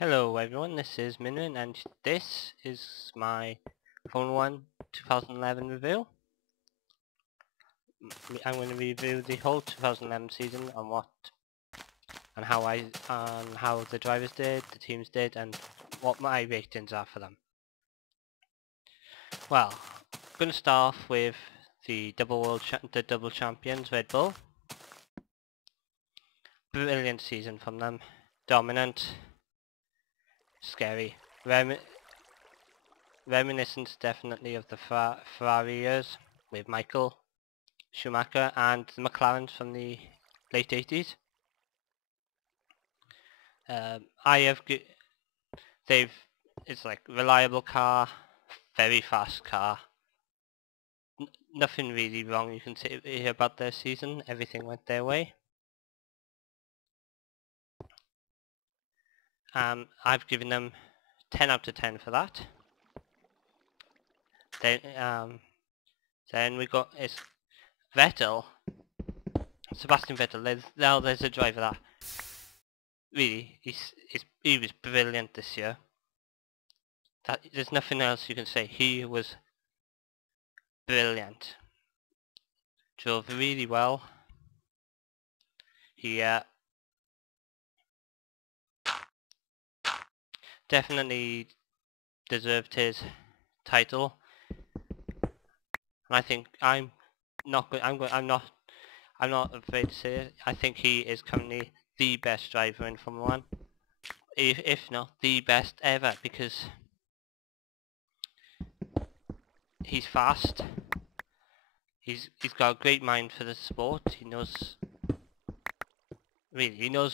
Hello everyone, this is Minarin and this is my Formula 1 2011 review. I'm going to review the whole 2011 season on how the drivers did, the teams did, and what my ratings are for them. Well, I'm going to start off with the double champions Red Bull. Brilliant season from them, dominant, scary, reminiscent definitely of the Ferrari years with Michael Schumacher and the McLarens from the late 80s. It's like reliable car, very fast car. Nothing really wrong you can say here about their season. Everything went their way. I've given them 10 out of 10 for that. Then we got Vettel, Sebastian Vettel. There's a driver that really he was brilliant this year. There's nothing else you can say. He was brilliant. Drove really well. He definitely deserved his title. And I think I'm not afraid to say it. I think he is currently the best driver in Formula 1. If not the best ever, because he's fast. He's got a great mind for the sport. He knows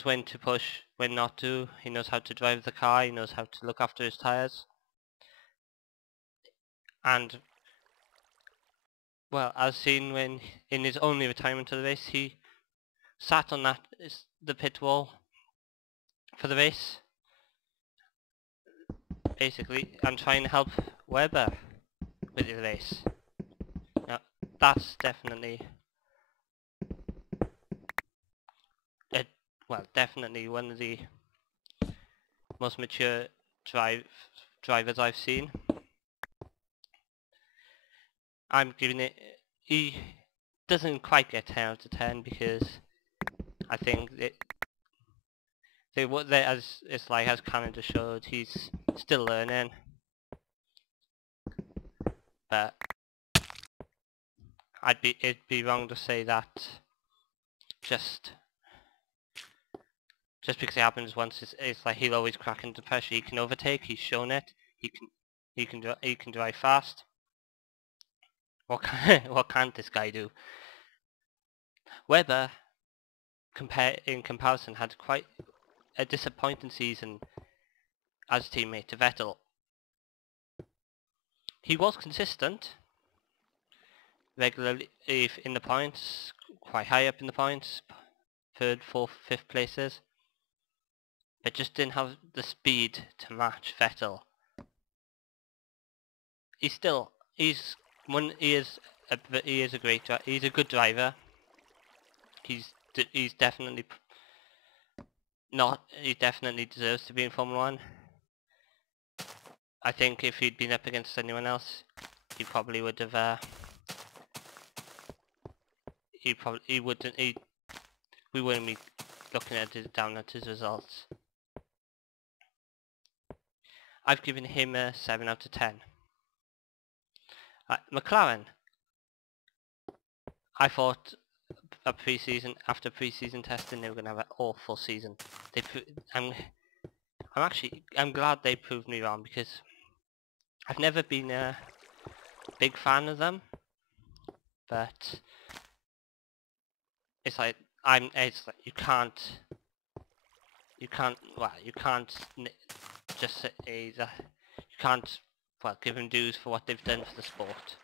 when to push, when not to. He knows how to drive the car. He knows how to look after his tires. And well, as seen when in his only retirement of the race, he sat on the pit wall for the race, basically, and trying to help Webber with the race. Now, that's definitely definitely one of the most mature drivers I've seen. I'm giving it. He doesn't quite get 10 out of 10 because I think as Canada showed, he's still learning. But it'd be wrong to say that just because it happens once, it's like he'll always crack into pressure. He can overtake. He's shown it. He can drive fast. What can't this guy do? Webber, in comparison, had quite a disappointing season as teammate to Vettel. He was consistent, regularly in the points, quite high up in the points, 3rd, 4th, 5th places, but just didn't have the speed to match Vettel. He's a good driver. He definitely deserves to be in Formula 1. I think if he'd been up against anyone else, he probably would have. We wouldn't be looking down at his results. I've given him a 7 out of 10. McLaren, I thought after pre-season testing they were going to have an awful season. I'm glad they proved me wrong, because I've never been a big fan of them, but you can't give them dues for what they've done for the sport.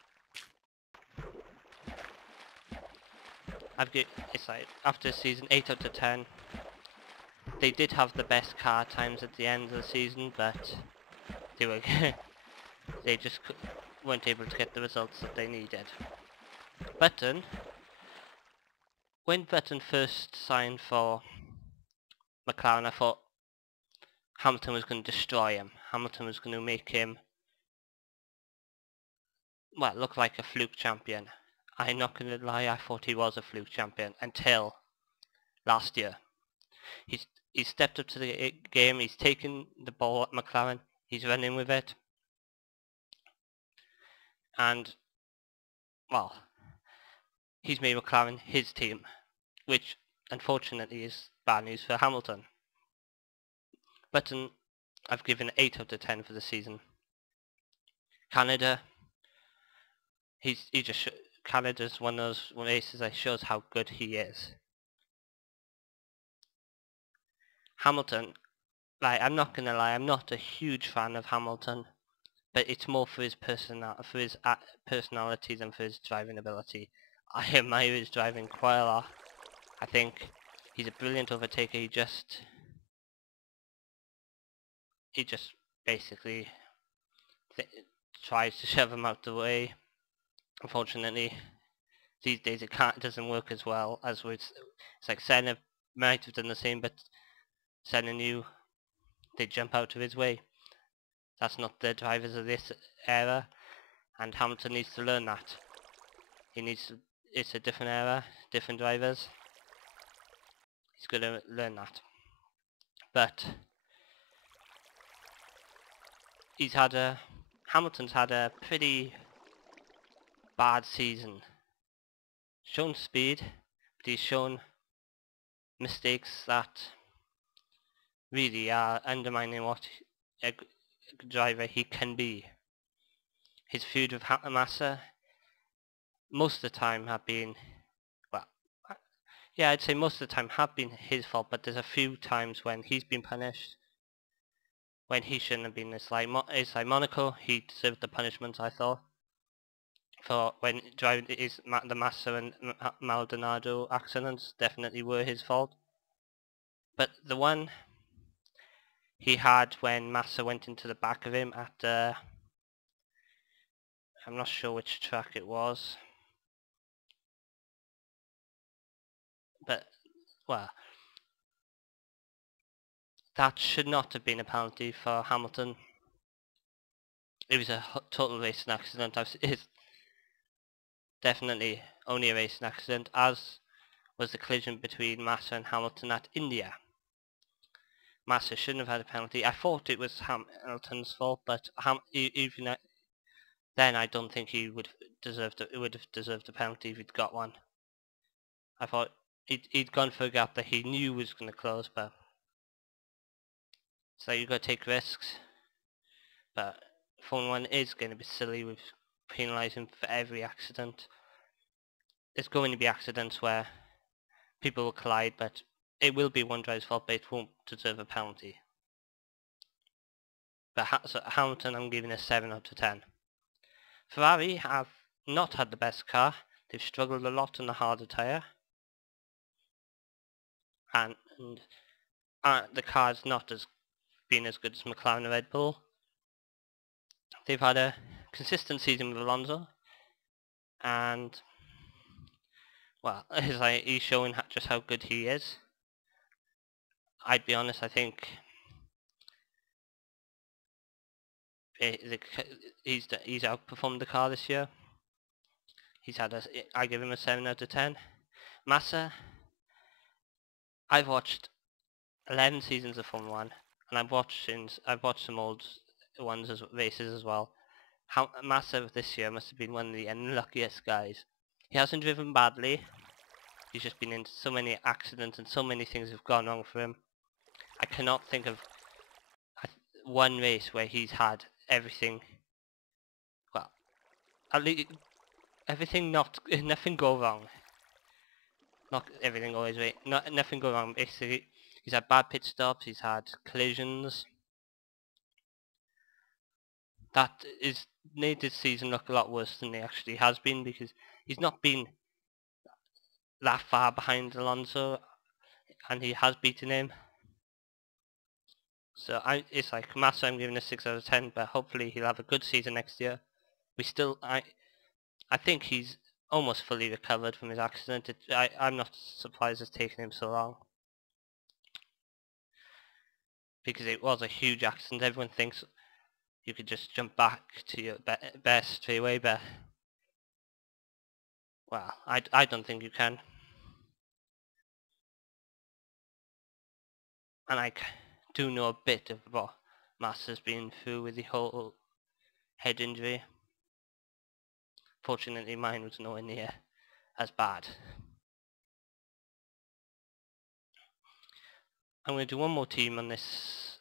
After season 8 out of 10, they did have the best car times at the end of the season, but they just weren't able to get the results that they needed. When Button first signed for McLaren, I thought, Hamilton was going to destroy him. Hamilton was going to make him, well, look like a fluke champion. I'm not going to lie, I thought he was a fluke champion until last year. He's stepped up to the game, he's taken the ball at McLaren, he's running with it. And, well, he's made McLaren his team, which unfortunately is bad news for Hamilton. Button, I've given 8 out of 10 for the season. Canada, Canada's one of those races that shows how good he is. Hamilton, like, I'm not gonna lie, I'm not a huge fan of Hamilton, but it's more for his personality than for his driving ability. I admire his driving quite a lot. I think he's a brilliant overtaker. He just basically tries to shove him out the way. Unfortunately, these days it doesn't work as well as with. It's like Senna might have done the same, but Senna knew they'd jump out of his way. That's not the drivers of this era, and Hamilton needs to learn that. It's a different era, different drivers. He's going to learn that. But Hamilton's had a pretty bad season. Shown speed, but he's shown mistakes that really are undermining what a driver he can be. His feud with Massa most of the time have been, well, yeah, I'd say most of the time have been his fault, but there's a few times when he's been punished when he shouldn't have been. It's like Monaco, he deserved the punishment, I thought, for when driving the Massa and Maldonado accidents definitely were his fault. But the one he had when Massa went into the back of him at I'm not sure which track it was, but, well, that should not have been a penalty for Hamilton. It was a total racing accident. It's definitely only a racing accident, as was the collision between Massa and Hamilton at India. Massa shouldn't have had a penalty. I thought it was Hamilton's fault, but even then I don't think he would have deserved a penalty if he'd got one. I thought he'd gone for a gap that he knew was going to close, but so you've got to take risks. But Formula 1 is going to be silly with penalising for every accident. There's going to be accidents where people will collide, but it will be one driver's fault, but it won't deserve a penalty. But so Hamilton, I'm giving a 7 out of 10. Ferrari have not had the best car. They've struggled a lot on the harder tyre. And the car's not been as good as McLaren and Red Bull. They've had a consistent season with Alonso. And, well, he's showing just how good he is. I'd be honest, I think he's outperformed the car this year. I give him a 7 out of 10. Massa, I've watched 11 seasons of Formula 1, and I've watched some old races as well. Massa this year must have been one of the unluckiest guys. He hasn't driven badly. He's just been into so many accidents and so many things have gone wrong for him. I cannot think of one race where he's had everything, well, at least everything nothing go wrong. Not everything always right. Nothing go wrong. Basically, he's had bad pit stops. He's had collisions. That is made this season look a lot worse than it actually has been, because he's not been that far behind Alonso, and he has beaten him. So it's like Massa, I'm giving a 6 out of 10, but hopefully he'll have a good season next year. I think he's almost fully recovered from his accident. I'm not surprised it's taken him so long. because it was a huge accident. Everyone thinks you could just jump back to your best straight away, but well, I don't think you can. And I do know a bit of what Master's been through with the whole head injury. Fortunately, mine was nowhere near as bad. I'm going to do one more team on this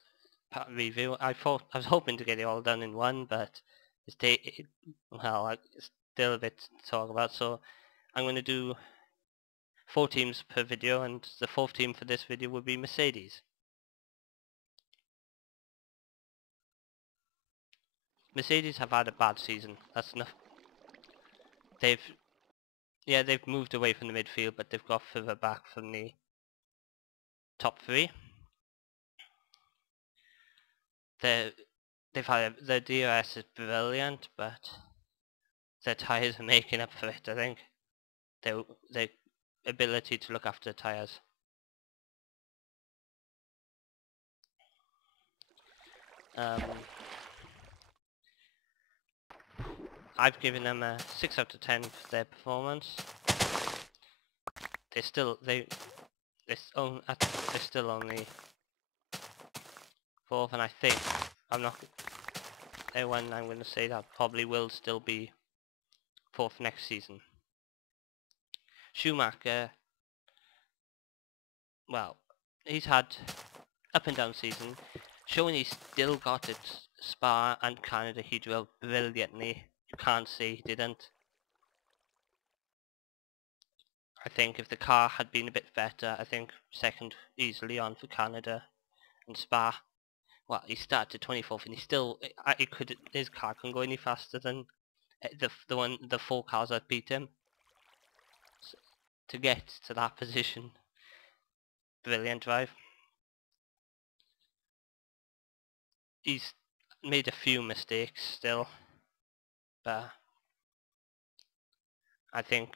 review. I was hoping to get it all done in one, but it's it's still a bit to talk about. So I'm going to do 4 teams per video, and the 4th team for this video will be Mercedes. Mercedes have had a bad season. That's enough. They've moved away from the midfield, but they've got further back from the top 3. Their DRS is brilliant, but their tyres are making up for it. I think their ability to look after the tyres. I've given them a 6 out of 10 for their performance. They're still only 4th, and I think I'm going to say that probably will still be 4th next season. Schumacher, well, he's had up and down season, showing he's still got it. Spa and Canada he drove brilliantly. You can't say he didn't. I think if the car had been a bit better, I think 2nd easily on for Canada. And Spa, well, he started 24th, and his car couldn't go any faster than the 4 cars that beat him. So, to get to that position, brilliant drive. He's made a few mistakes still, but I think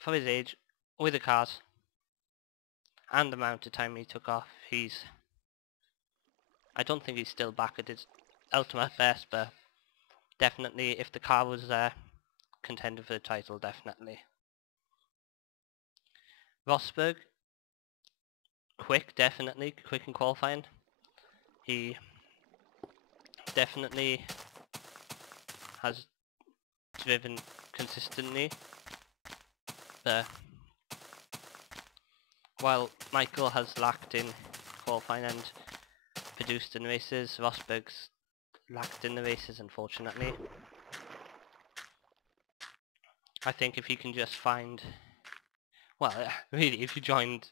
for his age, with the cars and the amount of time he took off, I don't think he's still back at his ultimate best, but definitely if the car was there, contender for the title, definitely. Rosberg, quick in qualifying. He definitely has driven consistently, but while Michael has lacked in qualifying and produced in races, Rosberg's lacked in the races, unfortunately. I think if he can just find, well, really, if you joined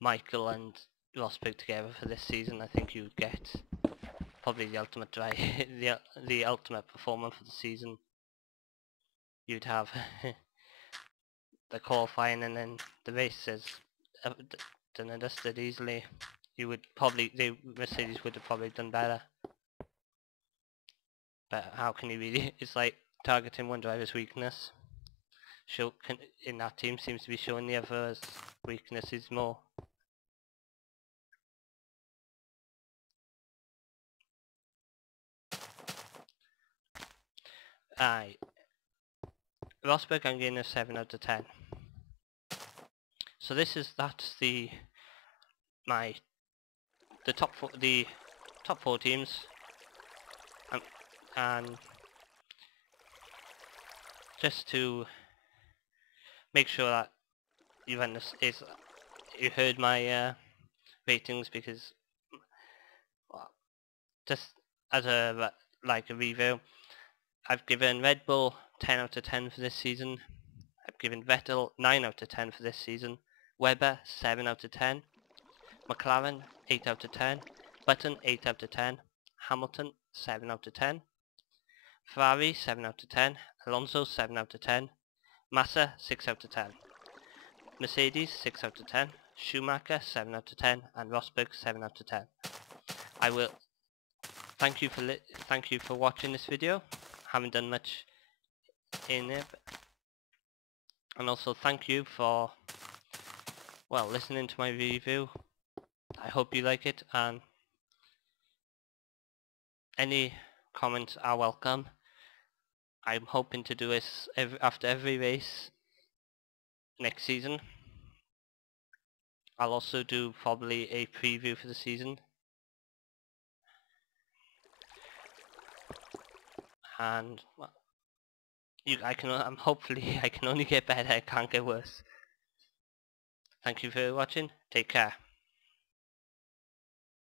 Michael and Rosberg together for this season, I think you'd get probably the ultimate drive, the ultimate performer for the season. You'd have the qualifying and then the races done and dusted easily. Mercedes would have probably done better. But how can you really? It's like targeting one driver's weakness. In that team seems to be showing the other's weaknesses more. Rosberg, I'm giving a 7 out of 10. So that's the top 4 teams, and just to make sure that you heard my ratings, because just as a review, I've given Red Bull 10 out of 10 for this season. I've given Vettel 9 out of 10 for this season. Webber 7 out of 10. McLaren 8 out of 10. Button 8 out of 10. Hamilton 7 out of 10. Ferrari 7 out of 10. Alonso 7 out of 10. Massa 6 out of 10. Mercedes 6 out of 10. Schumacher 7 out of 10. And Rosberg 7 out of 10. I will thank you for watching this video. Haven't done much in it, and also thank you for well, listening to my review. I hope you like it, and any comments are welcome. I'm hoping to do this after every race next season. I'll also do probably a preview for the season. And well, hopefully I can only get better, I can't get worse. Thank you for watching, take care.